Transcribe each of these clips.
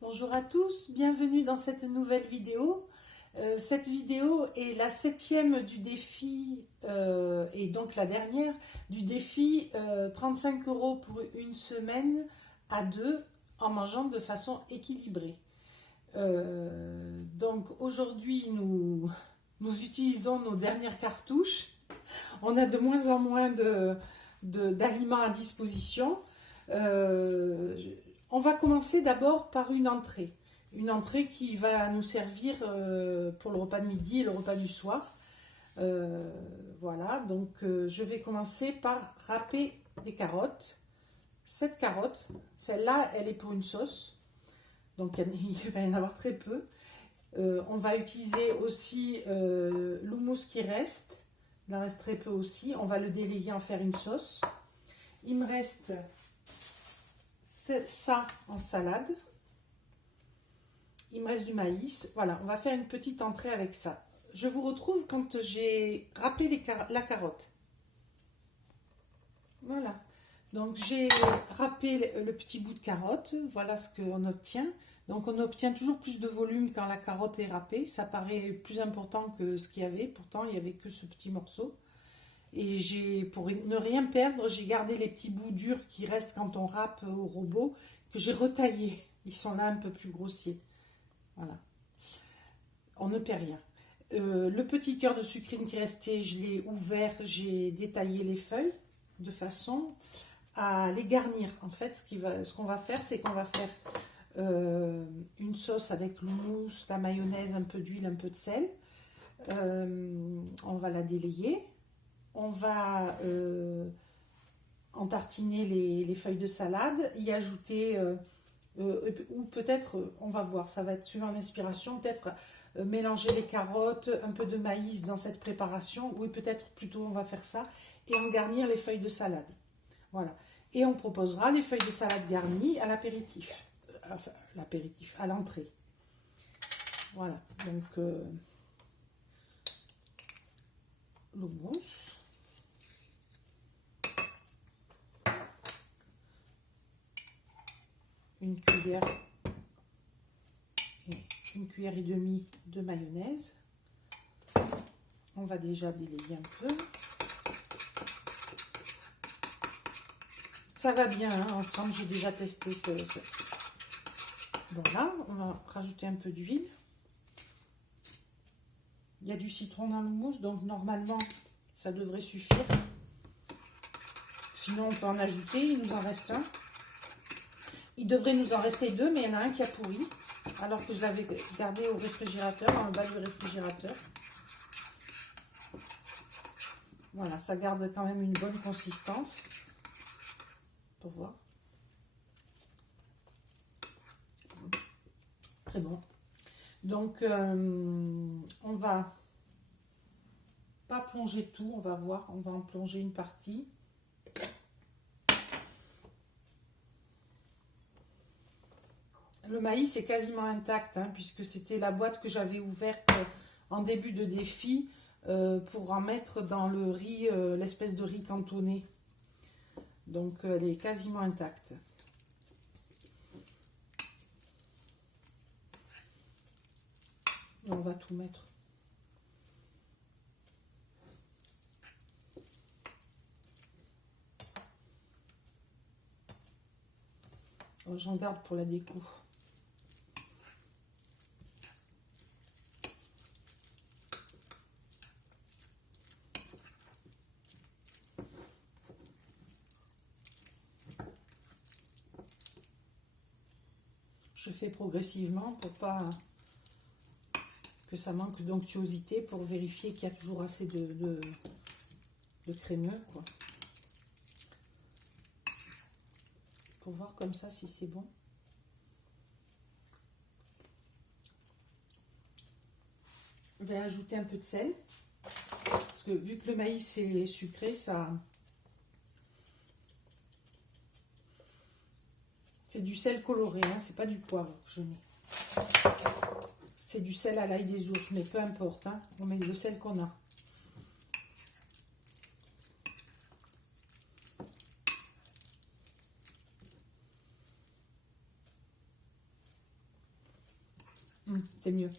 Bonjour à tous, bienvenue dans cette nouvelle vidéo. Cette vidéo est la 7e du défi et donc la dernière du défi 35 € pour une semaine à deux en mangeant de façon équilibrée. Donc aujourd'hui nous utilisons nos dernières cartouches. On a de moins en moins d'aliments à disposition. On va commencer d'abord par une entrée. Une entrée qui va nous servir pour le repas de midi et le repas du soir. Voilà, donc je vais commencer par râper des carottes. 7 carottes. Celle-là, elle est pour une sauce. Donc il va y en avoir très peu. On va utiliser aussi l'houmous qui reste. Il en reste très peu aussi. On va le délayer, en faire une sauce. Il me reste ça en salade. Il me reste du maïs. Voilà, on va faire une petite entrée avec ça. Je vous retrouve quand j'ai râpé la carotte. Voilà. Donc j'ai râpé le petit bout de carotte. Voilà ce qu'on obtient. Donc on obtient toujours plus de volume quand la carotte est râpée. Ça paraît plus important que ce qu'il y avait. Pourtant, il n'y avait que ce petit morceau. Et pour ne rien perdre, j'ai gardé les petits bouts durs qui restent quand on râpe au robot, que j'ai retaillés. Ils sont là un peu plus grossiers. Voilà. On ne perd rien. Le petit cœur de sucrine qui restait, je l'ai ouvert, j'ai détaillé les feuilles de façon à les garnir. En fait, ce qu'on va faire, c'est qu'on va faire une sauce avec l'houmous, la mayonnaise, un peu d'huile, un peu de sel. On va la délayer. On va entartiner les feuilles de salade, y ajouter, ou peut-être, on va voir, ça va être suivant l'inspiration, peut-être mélanger les carottes, un peu de maïs dans cette préparation, ou peut-être plutôt on va faire ça, et en garnir les feuilles de salade. Voilà. Et on proposera les feuilles de salade garnies à l'apéritif, enfin, l'apéritif, à l'entrée. Voilà, donc l'houmous. Une cuillère et demie de mayonnaise. On va déjà délayer un peu. Ça va bien, hein, ensemble, j'ai déjà testé Voilà, on va rajouter un peu d'huile. Il y a du citron dans le mousse, donc normalement, ça devrait suffire. Sinon, on peut en ajouter, il nous en reste un. Il devrait nous en rester deux, mais il y en a un qui a pourri, alors que je l'avais gardé au réfrigérateur, dans le bas du réfrigérateur. Voilà, ça garde quand même une bonne consistance. Pour voir. Très bon. Donc, on va pas plonger tout, on va voir, on va en plonger une partie. Le maïs est quasiment intact, hein, puisque c'était la boîte que j'avais ouverte en début de défi pour en mettre dans le riz, l'espèce de riz cantonné. Donc elle est quasiment intacte. Et on va tout mettre. J'en garde pour la déco. Je fais progressivement pour pas que ça manque d'onctuosité, pour vérifier qu'il y a toujours assez de crémeux, quoi. Pour voir comme ça si c'est bon. Je vais ajouter un peu de sel, parce que vu que le maïs est sucré, ça... C'est du sel coloré, hein, c'est pas du poivre que je mets. C'est du sel à l'ail des ours, mais peu importe, hein, on met le sel qu'on a. C'est mieux.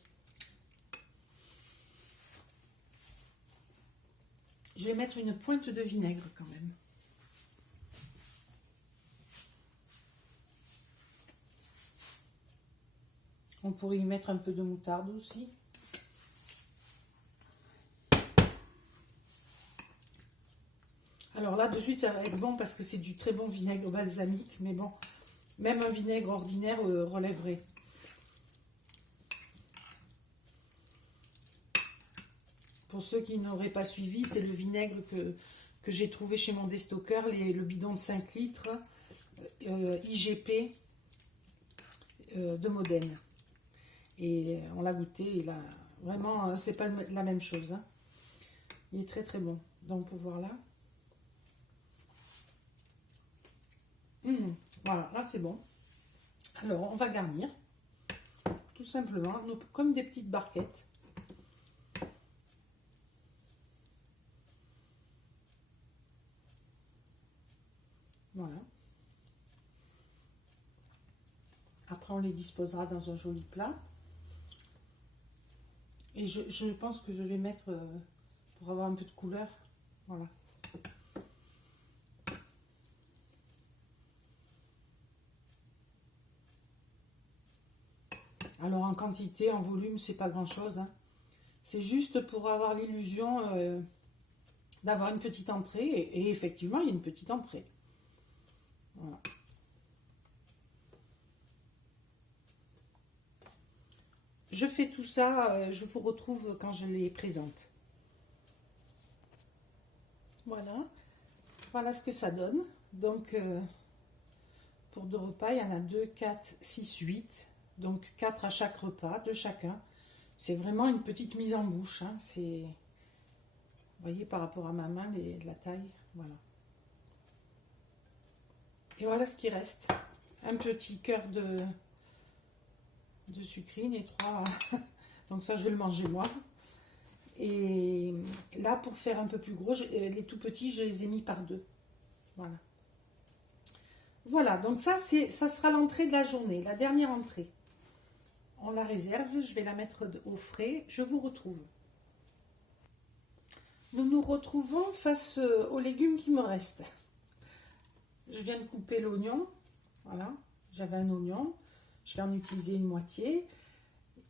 Je vais mettre une pointe de vinaigre quand même. On pourrait y mettre un peu de moutarde aussi. Alors là, de suite, ça va être bon parce que c'est du très bon vinaigre balsamique. Mais bon, même un vinaigre ordinaire relèverait. Pour ceux qui n'auraient pas suivi, c'est le vinaigre que j'ai trouvé chez mon déstockeur, le bidon de 5 litres, IGP de Modène. Et on l'a goûté, et là, vraiment, c'est pas la même chose. Hein. Il est très très bon. Donc, pour voir là. Voilà, là c'est bon. Alors, on va garnir, tout simplement, comme des petites barquettes. Voilà. Après, on les disposera dans un joli plat. Et je pense que je vais mettre, pour avoir un peu de couleur, voilà. Alors, en quantité, en volume, c'est pas grand-chose. Hein. C'est juste pour avoir l'illusion d'avoir une petite entrée. Et effectivement, il y a une petite entrée. Voilà. Je fais tout ça, je vous retrouve quand je les présente. Voilà, voilà ce que ça donne. Donc, pour 2 repas, il y en a 2, 4, 6, 8. Donc, 4 à chaque repas, de chacun. C'est vraiment une petite mise en bouche. Hein. C'est, vous voyez, par rapport à ma main, la taille. Voilà. Et voilà ce qui reste. Un petit cœur de sucrine et 3. Donc ça, je vais le manger moi. Et là, pour faire un peu plus gros, les tout petits, je les ai mis par 2. Voilà. Voilà, donc ça sera l'entrée de la journée, la dernière entrée. On la réserve, je vais la mettre au frais. Je vous retrouve. Nous nous retrouvons face aux légumes qui me restent. Je viens de couper l'oignon. Voilà, j'avais un oignon. Je vais en utiliser une moitié.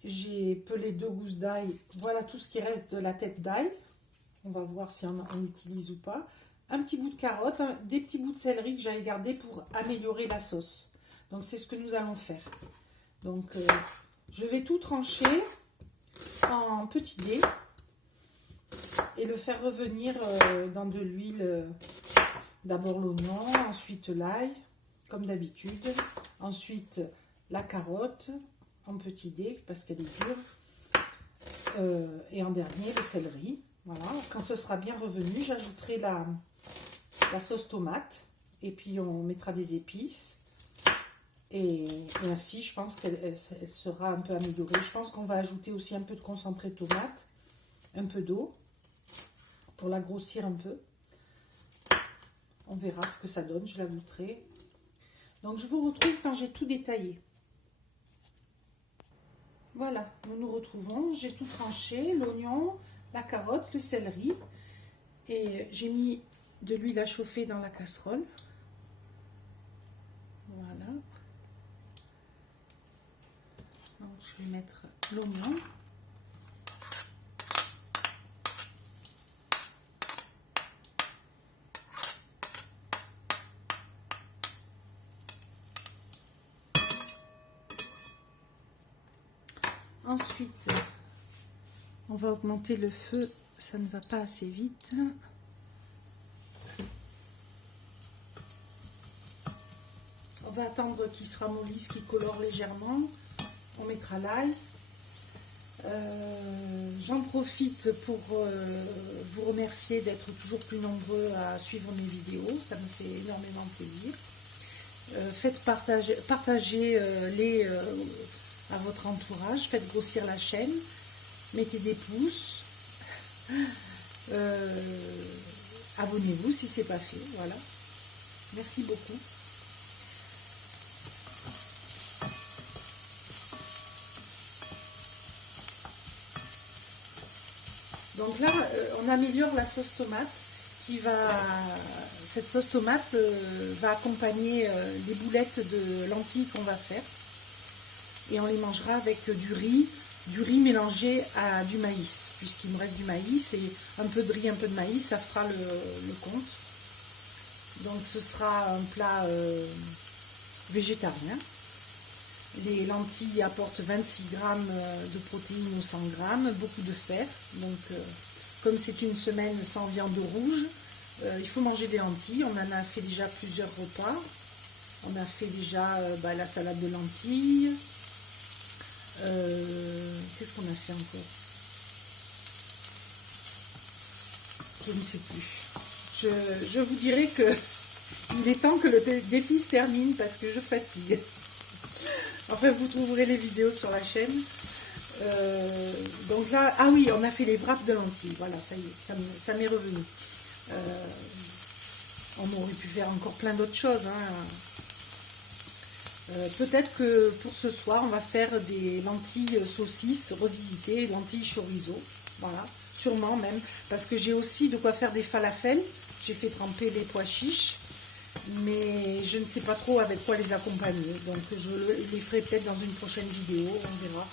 J'ai pelé 2 gousses d'ail. Voilà tout ce qui reste de la tête d'ail. On va voir si on utilise ou pas. Un petit bout de carotte, des petits bouts de céleri que j'avais gardé pour améliorer la sauce. Donc c'est ce que nous allons faire. Donc je vais tout trancher en petits dés et le faire revenir dans de l'huile. D'abord l'oignon, ensuite l'ail, comme d'habitude. Ensuite la carotte en petits dés parce qu'elle est dure. Et en dernier le céleri. Voilà. Quand ce sera bien revenu, j'ajouterai la sauce tomate. Et puis on mettra des épices. Et ainsi, je pense qu'elle sera un peu améliorée. Je pense qu'on va ajouter aussi un peu de concentré de tomate. Un peu d'eau. Pour la grossir un peu. On verra ce que ça donne, je la goûterai. Donc je vous retrouve quand j'ai tout détaillé. Voilà, nous nous retrouvons. J'ai tout tranché, l'oignon, la carotte, le céleri. Et j'ai mis de l'huile à chauffer dans la casserole. Voilà. Donc je vais mettre l'oignon. Ensuite, on va augmenter le feu, ça ne va pas assez vite. On va attendre qu'il se ramollisse, qu'il colore légèrement. On mettra l'ail. J'en profite pour vous remercier d'être toujours plus nombreux à suivre mes vidéos. Ça me fait énormément plaisir. Faites partager les à votre entourage, faites grossir la chaîne, mettez des pouces, abonnez-vous si ce n'est pas fait, voilà. Merci beaucoup. Donc là, on améliore la sauce tomate qui va... Cette sauce tomate va accompagner les boulettes de lentilles qu'on va faire. Et on les mangera avec du riz mélangé à du maïs. Puisqu'il me reste du maïs et un peu de riz, un peu de maïs, ça fera le compte. Donc ce sera un plat végétarien. Les lentilles apportent 26 grammes de protéines aux 100 grammes, beaucoup de fer. Donc, comme c'est une semaine sans viande rouge, il faut manger des lentilles. On en a fait déjà plusieurs repas. On a fait déjà la salade de lentilles. Qu'est-ce qu'on a fait encore? Je ne sais plus. Je vous dirai que il est temps que le défi se termine parce que je fatigue. Enfin, vous trouverez les vidéos sur la chaîne. Donc là, ah oui, on a fait les wraps de lentilles. Voilà, ça y est, ça m'est revenu. On aurait pu faire encore plein d'autres choses. Peut-être que pour ce soir, on va faire des lentilles saucisses revisitées, lentilles chorizo. Voilà, sûrement même. Parce que j'ai aussi de quoi faire des falafels. J'ai fait tremper les pois chiches. Mais je ne sais pas trop avec quoi les accompagner. Donc je les ferai peut-être dans une prochaine vidéo, on verra.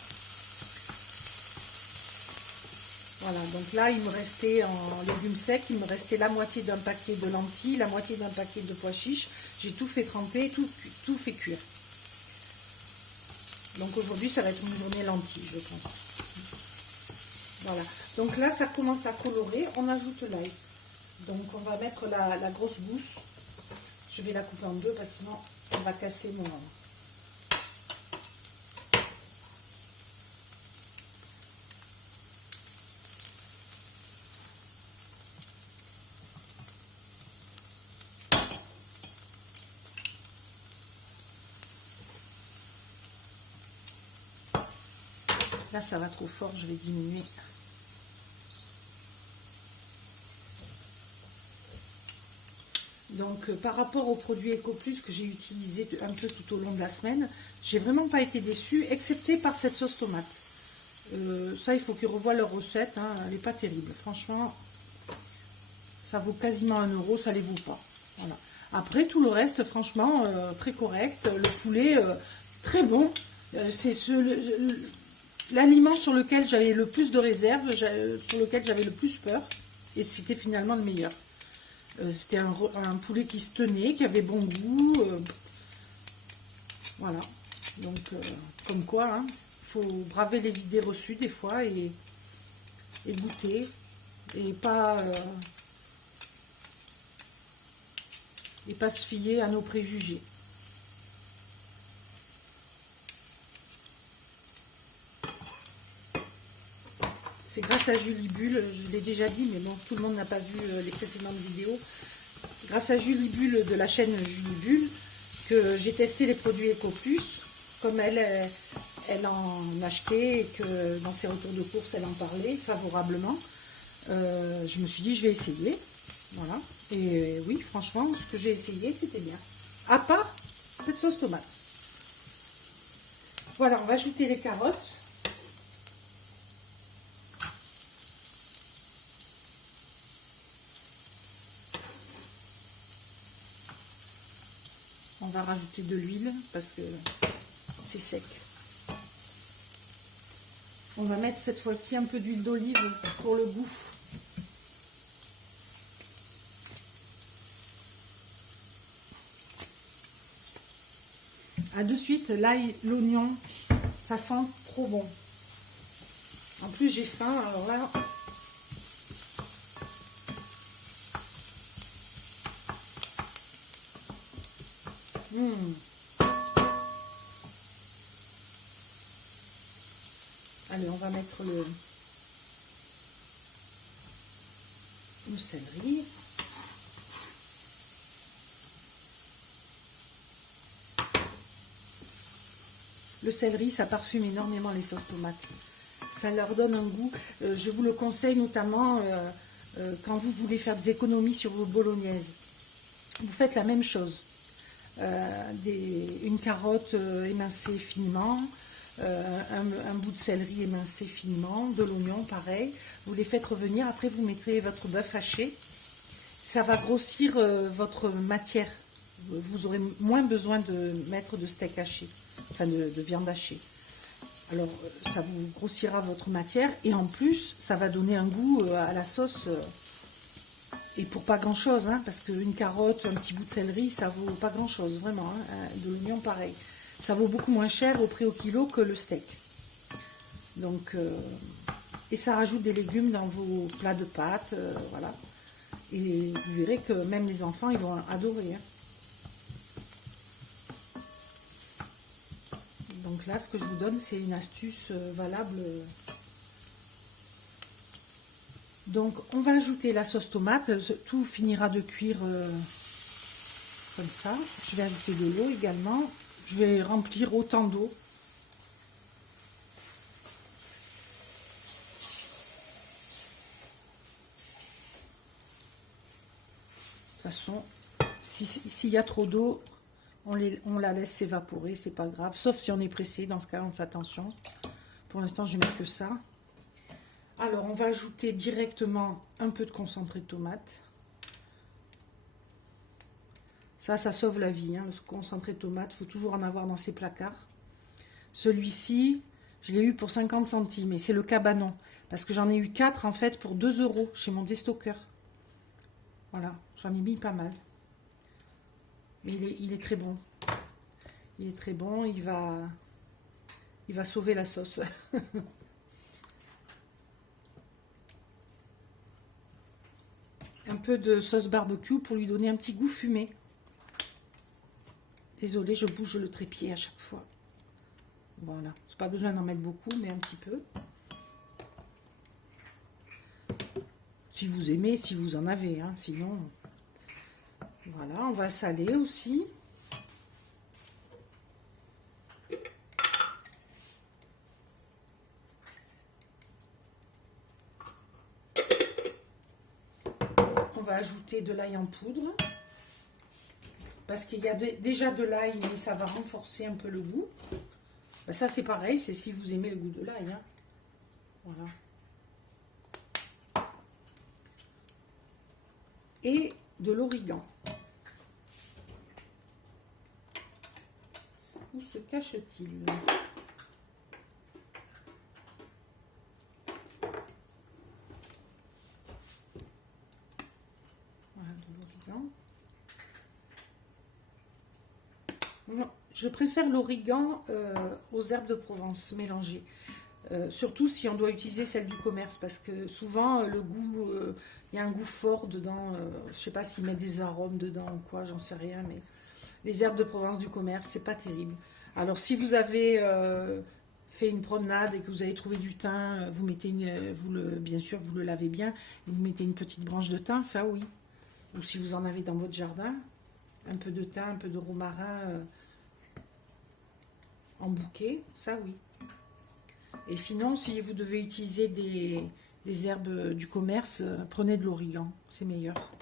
Voilà, donc là il me restait en légumes secs, il me restait la moitié d'un paquet de lentilles, la moitié d'un paquet de pois chiches. J'ai tout fait tremper, tout fait cuire. Donc aujourd'hui ça va être une journée lentilles, je pense. Voilà, donc là ça commence à colorer, on ajoute l'ail. Donc on va mettre la grosse gousse. Je vais la couper en deux parce que sinon on va casser mon... Là ça va trop fort, je vais diminuer. Donc par rapport aux produits EcoPlus que j'ai utilisés un peu tout au long de la semaine, j'ai vraiment pas été déçue, excepté par cette sauce tomate. Ça, il faut qu'ils revoient leur recette, hein, elle n'est pas terrible. Franchement, ça vaut quasiment 1 euro, ça les vaut pas. Voilà. Après, tout le reste, franchement, très correct. Le poulet, très bon. C'est l'aliment sur lequel j'avais le plus de réserve, sur lequel j'avais le plus peur. Et c'était finalement le meilleur. C'était un poulet qui se tenait, qui avait bon goût. Voilà. Donc, comme quoi, hein, faut braver les idées reçues des fois et goûter. Et pas se fier à nos préjugés. C'est grâce à Julie Bull, je l'ai déjà dit, mais bon, tout le monde n'a pas vu les précédentes vidéos. Grâce à Julie Bull de la chaîne Julie Bull, que j'ai testé les produits EcoPlus, comme elle en achetait et que dans ses retours de course, elle en parlait favorablement. Je me suis dit, je vais essayer. Voilà. Et oui, franchement, ce que j'ai essayé, c'était bien. À part cette sauce tomate. Voilà, on va ajouter les carottes. On va rajouter de l'huile parce que c'est sec. On va mettre cette fois-ci un peu d'huile d'olive pour le goût. Ah, de suite, l'ail, l'oignon, ça sent trop bon. En plus, j'ai faim, alors là... Allez, on va mettre le céleri. Le céleri, ça parfume énormément les sauces tomates. Ça leur donne un goût. Je vous le conseille notamment quand vous voulez faire des économies sur vos bolognaises. Vous faites la même chose. Une carotte émincée finement, un bout de céleri émincé finement, de l'oignon pareil. Vous les faites revenir, après vous mettez votre bœuf haché. Ça va grossir votre matière. Vous aurez moins besoin de mettre de steak haché, enfin de viande hachée. Alors ça vous grossira votre matière et en plus ça va donner un goût à la sauce et pour pas grand chose, hein, parce qu'une carotte, un petit bout de céleri, ça vaut pas grand chose vraiment, hein, de l'oignon pareil. Ça vaut beaucoup moins cher au prix au kilo que le steak. Donc, et ça rajoute des légumes dans vos plats de pâtes, voilà. Et vous verrez que même les enfants, ils vont adorer. Hein. Donc là, ce que je vous donne, c'est une astuce valable. Donc, on va ajouter la sauce tomate. Tout finira de cuire comme ça. Je vais ajouter de l'eau également. Je vais remplir autant d'eau. De toute façon, s'il y a trop d'eau, on la laisse s'évaporer, c'est pas grave. Sauf si on est pressé, dans ce cas-là, on fait attention. Pour l'instant, je mets que ça. Alors, on va ajouter directement un peu de concentré de tomate. Ça sauve la vie, hein, le concentré de tomate. Il faut toujours en avoir dans ses placards. Celui-ci, je l'ai eu pour 50 centimes et c'est le cabanon. Parce que j'en ai eu 4 en fait pour 2 € chez mon déstockeur. Voilà, j'en ai mis pas mal. Mais il est très bon. Il est très bon, il va sauver la sauce. Un peu de sauce barbecue pour lui donner un petit goût fumé. Désolée, je bouge le trépied à chaque fois. Voilà, c'est pas besoin d'en mettre beaucoup, mais un petit peu. Si vous aimez, si vous en avez, hein, sinon... Voilà, on va saler aussi. On va ajouter de l'ail en poudre. Parce qu'il y a déjà de l'ail, mais ça va renforcer un peu le goût. Ben ça, c'est pareil, c'est si vous aimez le goût de l'ail. Hein. Voilà. Et de l'origan. Où se cache-t-il? Voilà, de l'origan. Je préfère l'origan aux herbes de Provence mélangées. Surtout si on doit utiliser celle du commerce, parce que souvent le goût, il y a un goût fort dedans. Je ne sais pas s'ils mettent des arômes dedans ou quoi, j'en sais rien, mais les herbes de Provence du commerce, c'est pas terrible. Alors si vous avez fait une promenade et que vous avez trouvé du thym, vous mettez bien sûr vous le lavez bien, et vous mettez une petite branche de thym, ça oui. Ou si vous en avez dans votre jardin, un peu de thym, un peu de romarin en bouquet, ça oui. Et sinon, si vous devez utiliser des herbes du commerce, prenez de l'origan, c'est meilleur.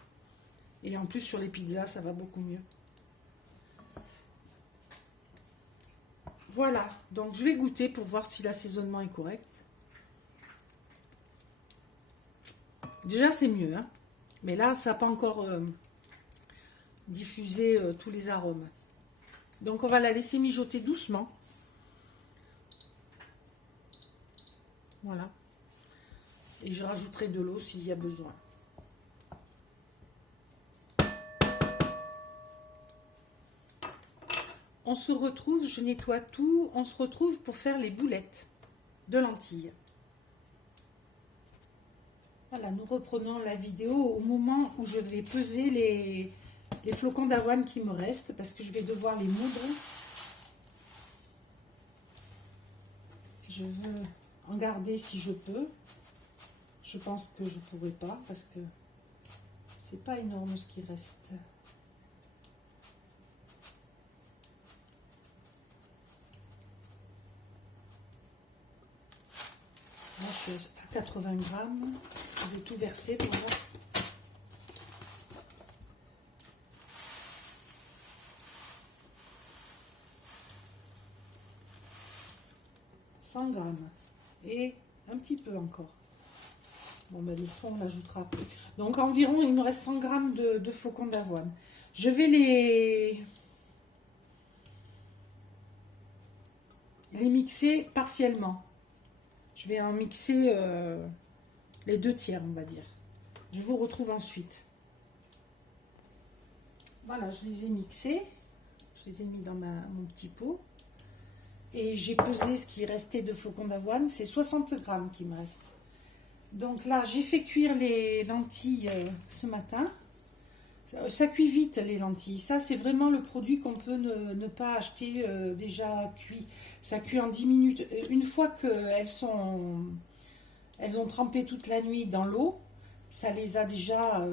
Et en plus, sur les pizzas, ça va beaucoup mieux. Voilà, donc je vais goûter pour voir si l'assaisonnement est correct. Déjà, c'est mieux, hein. Mais là, ça n'a pas encore diffusé tous les arômes. Donc, on va la laisser mijoter doucement. Voilà. Et je rajouterai de l'eau s'il y a besoin. On se retrouve, je nettoie tout, on se retrouve pour faire les boulettes de lentilles. Voilà, nous reprenons la vidéo au moment où je vais peser les flocons d'avoine qui me restent, parce que je vais devoir les moudre. Je veux en garder si je peux. Je pense que je ne pourrai pas parce que c'est pas énorme ce qui reste. Là, je suis à 80 grammes. Je vais tout verser pour voir. 100 grammes. Et un petit peu encore. Bon, ben, le fond, on l'ajoutera après. Donc, environ, il me reste 100 grammes de flocons d'avoine. Je vais les mixer partiellement. Je vais en mixer les 2/3, on va dire. Je vous retrouve ensuite. Voilà, je les ai mixés. Je les ai mis dans mon petit pot. Et j'ai pesé ce qui restait de flocons d'avoine. C'est 60 grammes qui me reste. Donc là, j'ai fait cuire les lentilles ce matin. Ça cuit vite, les lentilles. Ça, c'est vraiment le produit qu'on peut ne pas acheter déjà cuit. Ça cuit en 10 minutes. Une fois qu'elles ont trempé toute la nuit dans l'eau, ça les a déjà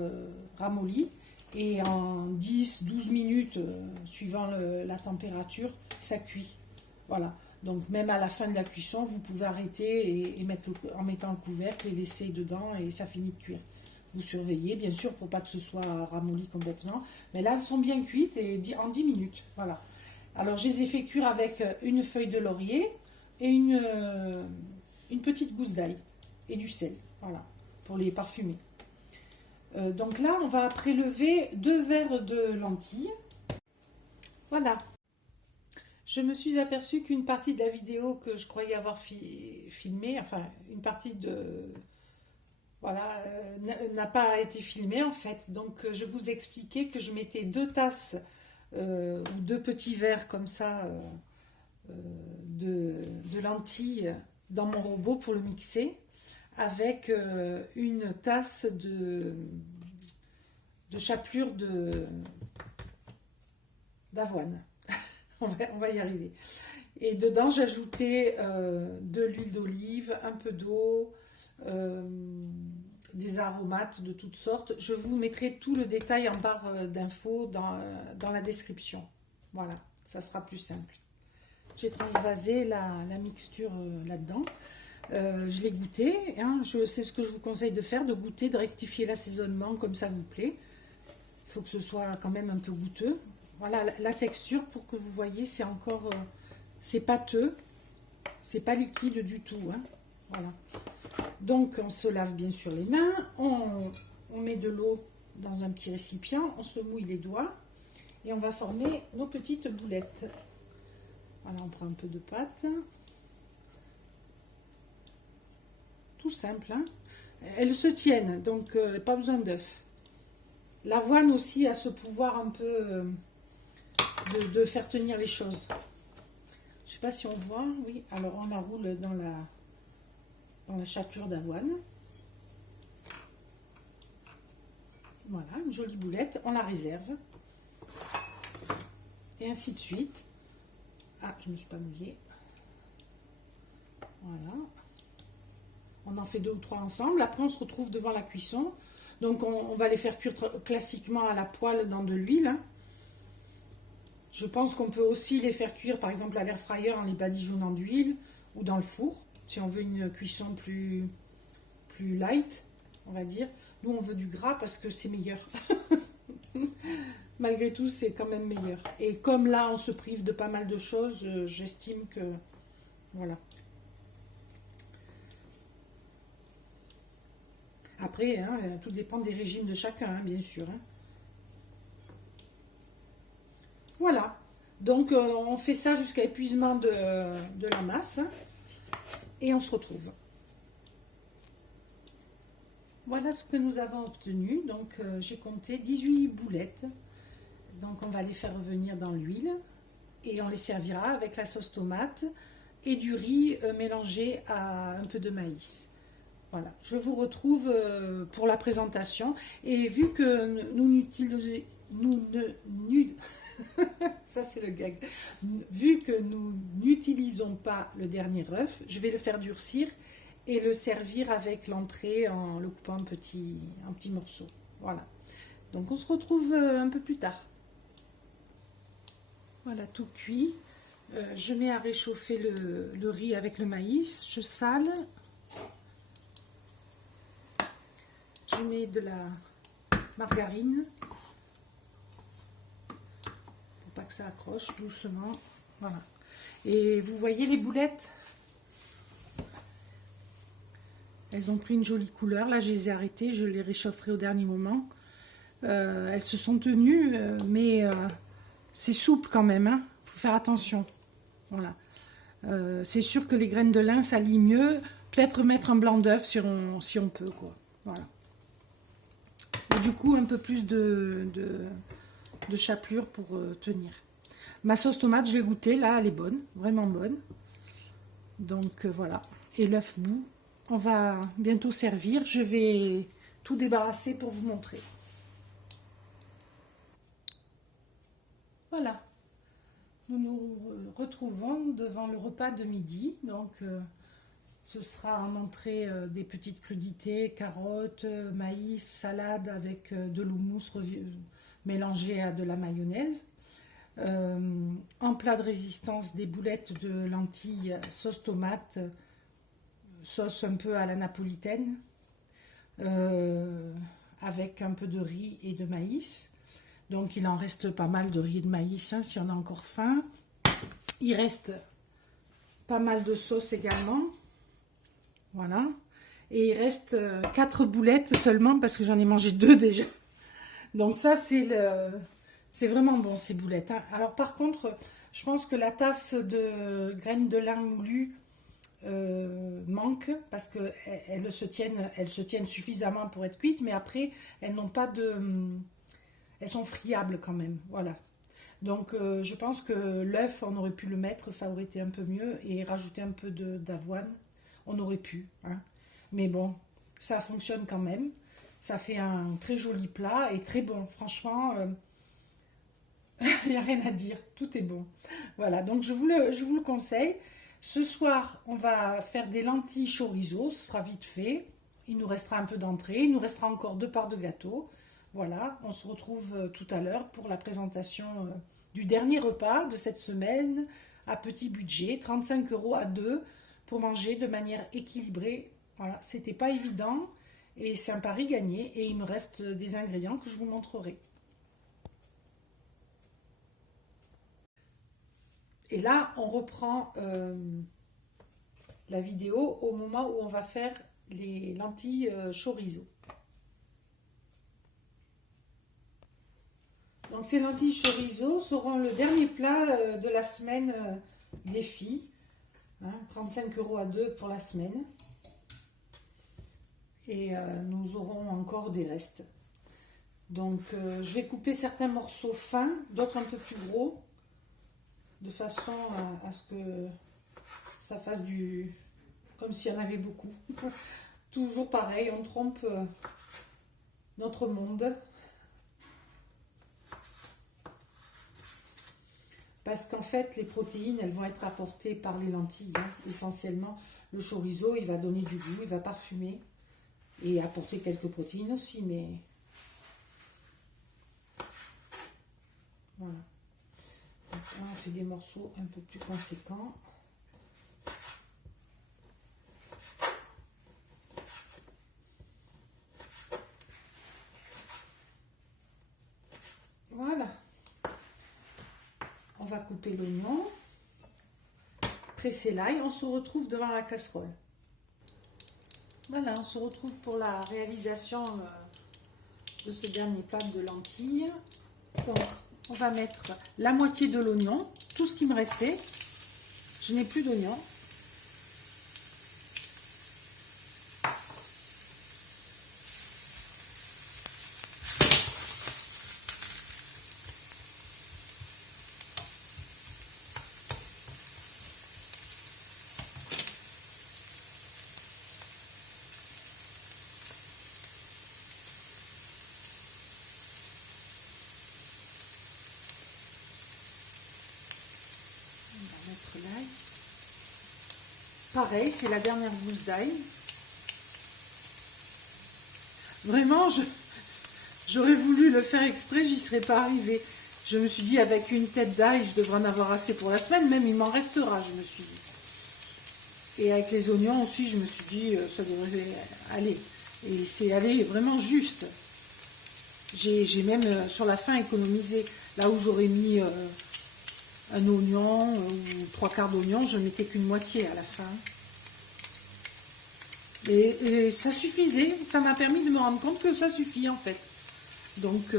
ramollies. Et en 10-12 minutes, suivant la température, ça cuit. Voilà. Donc même à la fin de la cuisson, vous pouvez arrêter et mettre en mettant le couvercle et laisser dedans et ça finit de cuire. Vous surveillez, bien sûr, pour pas que ce soit ramolli complètement. Mais là, elles sont bien cuites et en 10 minutes. Voilà. Alors, je les ai fait cuire avec une feuille de laurier et une petite gousse d'ail et du sel. Voilà, pour les parfumer. Donc là, on va prélever 2 verres de lentilles. Voilà. Je me suis aperçue qu'une partie de la vidéo que je croyais avoir filmée, enfin, une partie de... Voilà, n'a pas été filmée en fait. Donc, je vous expliquais que je mettais 2 tasses ou 2 petits verres comme ça de lentilles dans mon robot pour le mixer avec une tasse de chapelure d'avoine. On va y arriver. Et dedans, j'ajoutais de l'huile d'olive, un peu d'eau, des aromates de toutes sortes. Je vous mettrai tout le détail en barre d'infos dans la description. Voilà, ça sera plus simple. J'ai transvasé la mixture là-dedans. Je l'ai goûté. Hein, c'est ce que je vous conseille de faire, de goûter, de rectifier l'assaisonnement comme ça vous plaît. Il faut que ce soit quand même un peu goûteux. Voilà, la texture, pour que vous voyez, c'est encore... c'est pâteux. C'est pas liquide du tout. Hein, voilà. Donc, on se lave bien sûr les mains. On met de l'eau dans un petit récipient. On se mouille les doigts. Et on va former nos petites boulettes. Voilà, on prend un peu de pâte. Tout simple. Hein. Elles se tiennent, donc pas besoin d'œufs. L'avoine aussi a ce pouvoir un peu de faire tenir les choses. Je ne sais pas si on voit. Oui, alors on la roule dans la chapelure d'avoine. Voilà, une jolie boulette. On la réserve. Et ainsi de suite. Ah, je ne me suis pas mouillée. Voilà. On en fait 2 ou 3 ensemble. Après, on se retrouve devant la cuisson. Donc, on va les faire cuire classiquement à la poêle dans de l'huile. Hein. Je pense qu'on peut aussi les faire cuire, par exemple, à l'air fryer en les badigeonnant d'huile ou dans le four. Si on veut une cuisson plus light, on va dire. Nous, on veut du gras parce que c'est meilleur. Malgré tout, c'est quand même meilleur. Et comme là, on se prive de pas mal de choses, j'estime que... Voilà. Après, hein, tout dépend des régimes de chacun, hein, bien sûr. Hein. Voilà. Donc, on fait ça jusqu'à épuisement de la masse. Hein, et on se retrouve. Voilà ce que nous avons obtenu. Donc, j'ai compté 18 boulettes. Donc, on va les faire revenir dans l'huile. Et on les servira avec la sauce tomate et du riz mélangé à un peu de maïs. Voilà, je vous retrouve pour la présentation. Et vu que ça c'est le gag. Vu que nous n'utilisons pas le dernier œuf, je vais le faire durcir et le servir avec l'entrée en le coupant en petits morceaux. Voilà. Donc on se retrouve un peu plus tard. Voilà, tout cuit. Je mets à réchauffer le riz avec le maïs. Je sale. Je mets de la margarine pour pas que ça accroche, doucement. Voilà. Et vous voyez les boulettes, elles ont pris une jolie couleur. Là, je les ai arrêtées, je les réchaufferai au dernier moment. Elles se sont tenues, mais c'est souple quand même, hein. Faut faire attention. Voilà. C'est sûr que les graines de lin, ça lie mieux. Peut-être mettre un blanc d'œuf si on peut, quoi. Voilà. Et du coup, un peu plus de chapelure pour tenir. Ma sauce tomate, je l'ai goûtée, là, elle est bonne, vraiment bonne. Donc voilà. Et l'œuf bout, on va bientôt servir. Je vais tout débarrasser pour vous montrer. Voilà. Nous nous retrouvons devant le repas de midi. Donc ce sera en entrée des petites crudités, carottes, maïs, salade avec de l'houmous mélangé à de la mayonnaise. En plat de résistance, des boulettes de lentilles, sauce tomate, sauce un peu à la napolitaine, avec un peu de riz et de maïs. Donc il en reste pas mal de riz et de maïs, hein, si on a encore faim. Il reste pas mal de sauce également. Voilà. Et il reste 4 boulettes seulement parce que j'en ai mangé 2 déjà. Donc ça c'est vraiment bon ces boulettes, hein. Alors par contre, je pense que la tasse de graines de lin moulues manque parce qu'elles se tiennent suffisamment pour être cuites, mais après elles n'ont pas elles sont friables quand même, voilà. Donc je pense que l'œuf, on aurait pu le mettre, ça aurait été un peu mieux, et rajouter un peu d'avoine, on aurait pu, hein. Mais bon, ça fonctionne quand même. Ça fait un très joli plat et très bon, franchement. Il n'y a rien à dire, tout est bon. Voilà, donc je vous le conseille. Ce soir, on va faire des lentilles chorizo, ce sera vite fait. Il nous restera un peu d'entrée, il nous restera encore 2 parts de gâteau. Voilà, on se retrouve tout à l'heure pour la présentation du dernier repas de cette semaine à petit budget, 35 € à 2 pour manger de manière équilibrée. Voilà, c'était pas évident et c'est un pari gagné, et il me reste des ingrédients que je vous montrerai. Et là, on reprend la vidéo au moment où on va faire les lentilles chorizo. Donc ces lentilles chorizo seront le dernier plat de la semaine des filles. Hein, 35 € à 2 pour la semaine. Et nous aurons encore des restes. Donc je vais couper certains morceaux fins, d'autres un peu plus gros, de façon à ce que ça fasse comme s'il y en avait beaucoup. Toujours pareil, on trompe notre monde. Parce qu'en fait, les protéines, elles vont être apportées par les lentilles, hein, essentiellement. Le chorizo, il va donner du goût, il va parfumer et apporter quelques protéines aussi, mais voilà. Donc là, on fait des morceaux un peu plus conséquents. Voilà. On va couper l'oignon, presser l'ail, on se retrouve devant la casserole. Voilà, on se retrouve pour la réalisation de ce dernier plat de lentilles. Donc, on va mettre la moitié de l'oignon, tout ce qui me restait. Je n'ai plus d'oignon. L'ail. Pareil, c'est la dernière gousse d'ail. Vraiment, j'aurais voulu le faire exprès, j'y serais pas arrivée. Je me suis dit, avec une tête d'ail, je devrais en avoir assez pour la semaine, même il m'en restera, je me suis dit. Et avec les oignons aussi, je me suis dit, ça devrait aller. Et c'est allé vraiment juste. J'ai même, sur la fin, économisé. Là où j'aurais mis un oignon ou 3/4 d'oignon, je mettais qu'une moitié à la fin. Et ça suffisait, ça m'a permis de me rendre compte que ça suffit en fait. Donc,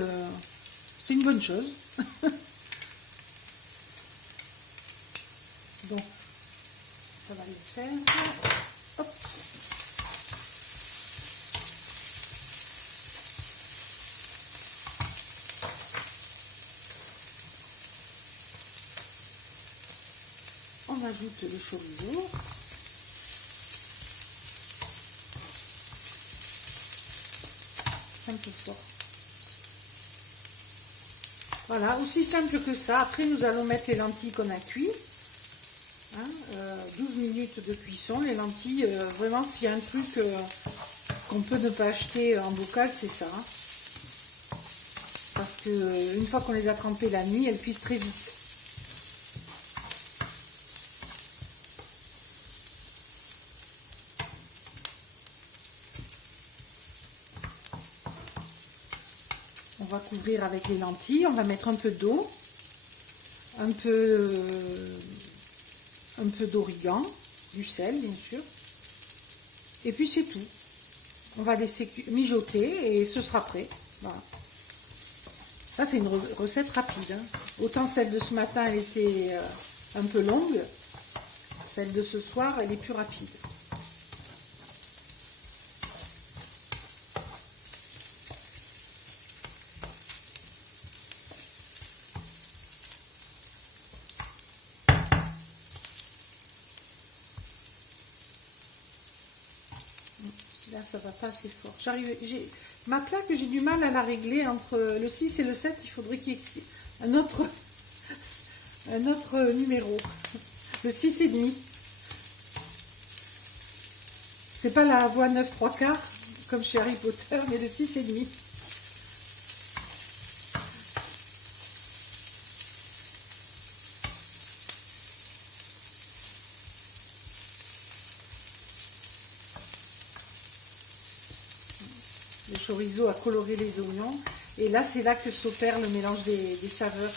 c'est une bonne chose. Donc, ça va le faire. Hop. On ajoute le chorizo. Simple fort. Voilà, aussi simple que ça. Après, nous allons mettre les lentilles qu'on a cuit. Hein, 12 minutes de cuisson. Les lentilles, vraiment, s'il y a un truc qu'on peut ne pas acheter en bocal, c'est ça. Hein. Parce que une fois qu'on les a trempées la nuit, elles cuisent très vite. On va couvrir avec les lentilles. On va mettre un peu d'eau, un peu d'origan, du sel bien sûr. Et puis c'est tout. On va laisser mijoter et ce sera prêt. Voilà. Ça c'est une recette rapide. Hein. Autant celle de ce matin elle était un peu longue. Celle de ce soir elle est plus rapide. Là, ça va pas assez fort. Ma plaque, j'ai du mal à la régler entre le 6 et le 7. Il faudrait qu'il y ait un autre numéro. Le 6 et demi. C'est pas la voie 9 3/4 comme chez Harry Potter, mais le 6 et demi. Le chorizo a coloré les oignons. Et là, c'est là que s'opère le mélange des saveurs.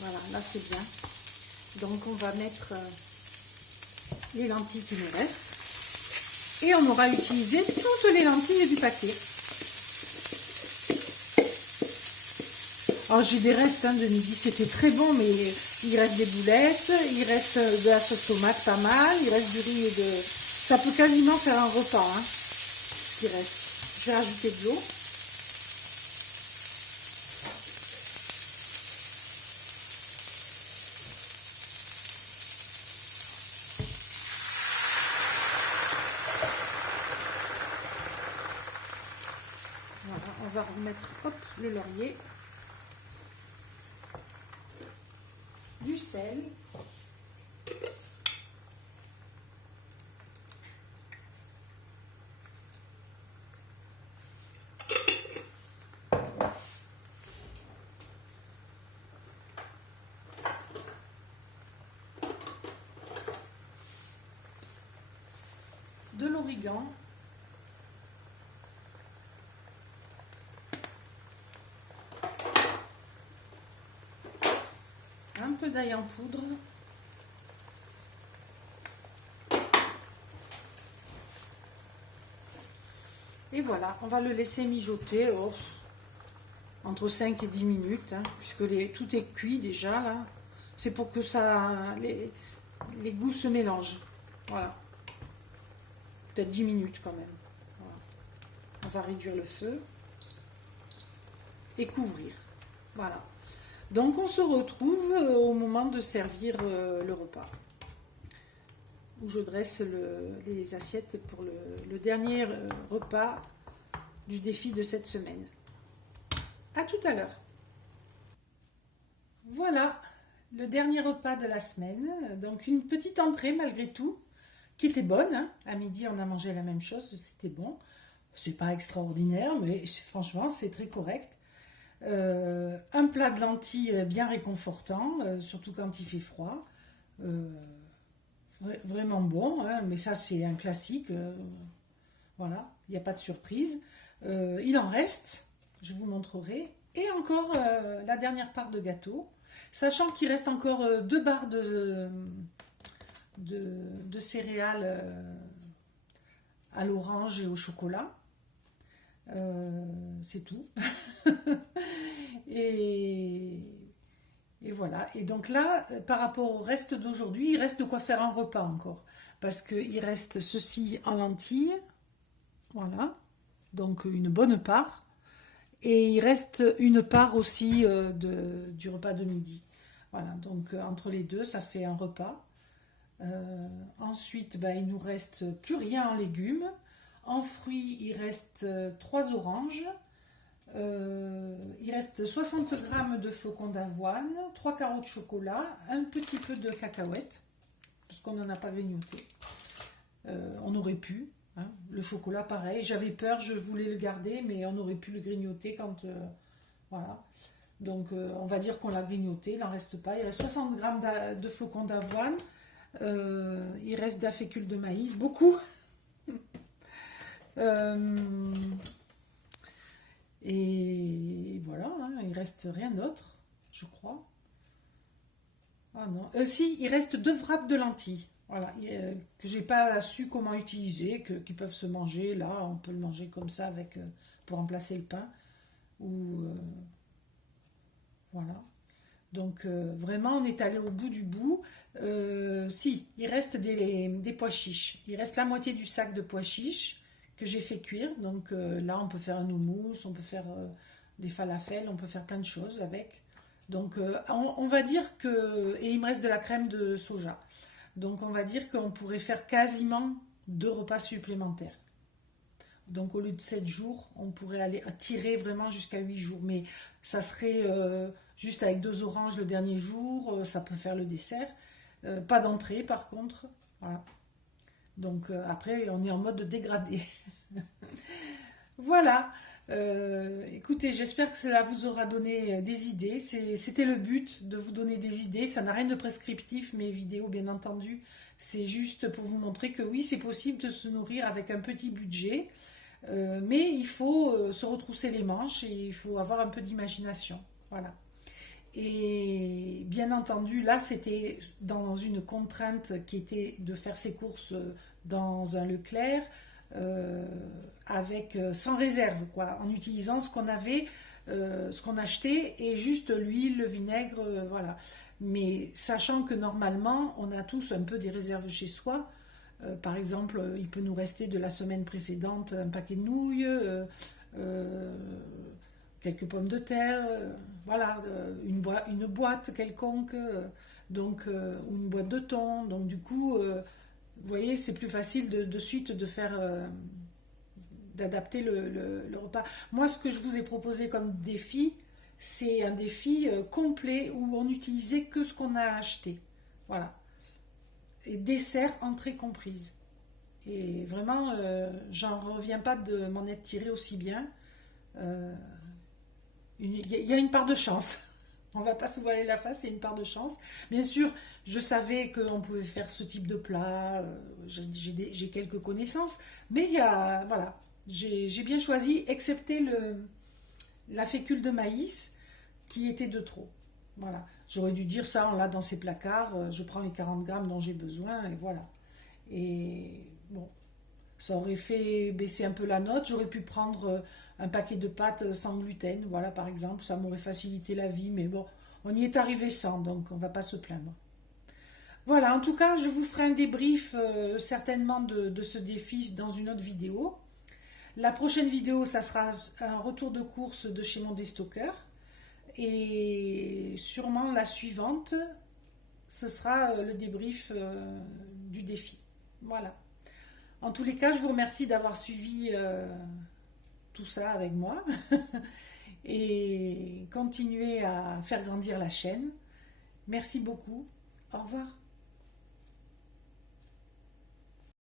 Voilà, là, c'est bien. Donc, on va mettre les lentilles qui nous restent. Et on aura utilisé toutes les lentilles du paquet. Alors, j'ai des restes de midi, c'était très bon, mais il reste des boulettes, il reste de la sauce tomate pas mal, il reste du riz et de... Ça peut quasiment faire un repas, hein. Qui reste. Je vais rajouter de l'eau. Voilà, on va remettre hop, le laurier, du sel. De l'origan, un peu d'ail en poudre, et voilà, on va le laisser mijoter entre 5 et 10 minutes, hein, puisque tout est cuit déjà là. C'est pour que les goûts se mélangent. Voilà. Peut-être 10 minutes quand même. Voilà. On va réduire le feu et couvrir. Voilà. Donc on se retrouve au moment de servir le repas. Où je dresse les assiettes pour le dernier repas du défi de cette semaine. À tout à l'heure. Voilà, le dernier repas de la semaine. Donc une petite entrée malgré tout, qui était bonne. Hein. À midi, on a mangé la même chose, c'était bon. C'est pas extraordinaire, mais franchement, c'est très correct. Un plat de lentilles bien réconfortant, surtout quand il fait froid. Vraiment bon, hein, mais ça c'est un classique. Voilà, il n'y a pas de surprise. Il en reste, je vous montrerai. Et encore la dernière part de gâteau, sachant qu'il reste encore 2 barres de céréales à l'orange et au chocolat. C'est tout. Et, et voilà. Et donc là, par rapport au reste d'aujourd'hui, il reste de quoi faire un repas encore. Parce qu'il reste ceci en lentilles. Voilà. Donc une bonne part. Et il reste une part aussi du repas de midi. Voilà. Donc entre les deux, ça fait un repas. Ensuite, ben, il nous reste plus rien en légumes. En fruits, il reste 3 oranges. Il reste 60 grammes de flocons d'avoine, 3 carreaux de chocolat, un petit peu de cacahuètes, parce qu'on n'en a pas grignoté. On aurait pu, hein. Le chocolat pareil, j'avais peur, je voulais le garder, mais on aurait pu le grignoter quand... voilà. Donc on va dire qu'on l'a grignoté, il n'en reste pas. Il reste 60 grammes de flocons d'avoine, il reste de la fécule de maïs, beaucoup. Et voilà, hein, il reste rien d'autre, je crois. Ah non, si, il reste 2 wraps de lentilles. Voilà, que j'ai pas su comment utiliser, qui peuvent se manger là, on peut le manger comme ça avec pour remplacer le pain. Ou voilà. Donc vraiment, on est allé au bout du bout. Si, il reste des pois chiches. Il reste la moitié du sac de pois chiches que j'ai fait cuire. Donc là, on peut faire un houmous, on peut faire des falafels, on peut faire plein de choses avec. Donc on va dire que... Et il me reste de la crème de soja. Donc on va dire qu'on pourrait faire quasiment 2 repas supplémentaires. Donc au lieu de 7 jours, on pourrait aller tirer vraiment jusqu'à 8 jours. Mais ça serait juste avec 2 oranges le dernier jour, ça peut faire le dessert. Pas d'entrée par contre. Voilà. Donc après, on est en mode dégradé. Voilà. Écoutez, j'espère que cela vous aura donné des idées. C'était le but de vous donner des idées. Ça n'a rien de prescriptif, mes vidéos, bien entendu. C'est juste pour vous montrer que oui, c'est possible de se nourrir avec un petit budget. Mais il faut se retrousser les manches et il faut avoir un peu d'imagination. Voilà. Et bien entendu, là, c'était dans une contrainte qui était de faire ses courses dans un Leclerc euh, avec sans réserve, quoi, en utilisant ce qu'on avait, ce qu'on achetait et juste l'huile, le vinaigre, voilà. Mais sachant que normalement, on a tous un peu des réserves chez soi. Par exemple, il peut nous rester de la semaine précédente un paquet de nouilles, euh, quelques pommes de terre, voilà, une boîte quelconque, donc, ou une boîte de thon. Donc du coup, vous voyez, c'est plus facile de suite de faire, d'adapter le repas. Moi, ce que je vous ai proposé comme défi, c'est un défi complet où on n'utilisait que ce qu'on a acheté. Voilà. Et dessert, entrée comprise. Et vraiment, j'en reviens pas de m'en être tiré aussi bien. Euh, il y a une part de chance. On va pas se voiler la face, il y a une part de chance. Bien sûr, je savais qu'on pouvait faire ce type de plat, j'ai quelques connaissances, mais il y a, voilà, j'ai bien choisi, excepté la fécule de maïs qui était de trop. Voilà. J'aurais dû dire ça, on l'a dans ses placards, je prends les 40 grammes dont j'ai besoin, et voilà. Et bon, ça aurait fait baisser un peu la note. J'aurais pu prendre un paquet de pâtes sans gluten, voilà par exemple. Ça m'aurait facilité la vie, mais bon, on y est arrivé sans, donc on va pas se plaindre. Voilà, en tout cas, je vous ferai un débrief certainement de ce défi dans une autre vidéo. La prochaine vidéo, ça sera un retour de course de chez mon déstockeur. Et sûrement la suivante, ce sera le débrief du défi. Voilà. En tous les cas, je vous remercie d'avoir suivi tout ça avec moi et continuez à faire grandir la chaîne. Merci beaucoup. Au revoir.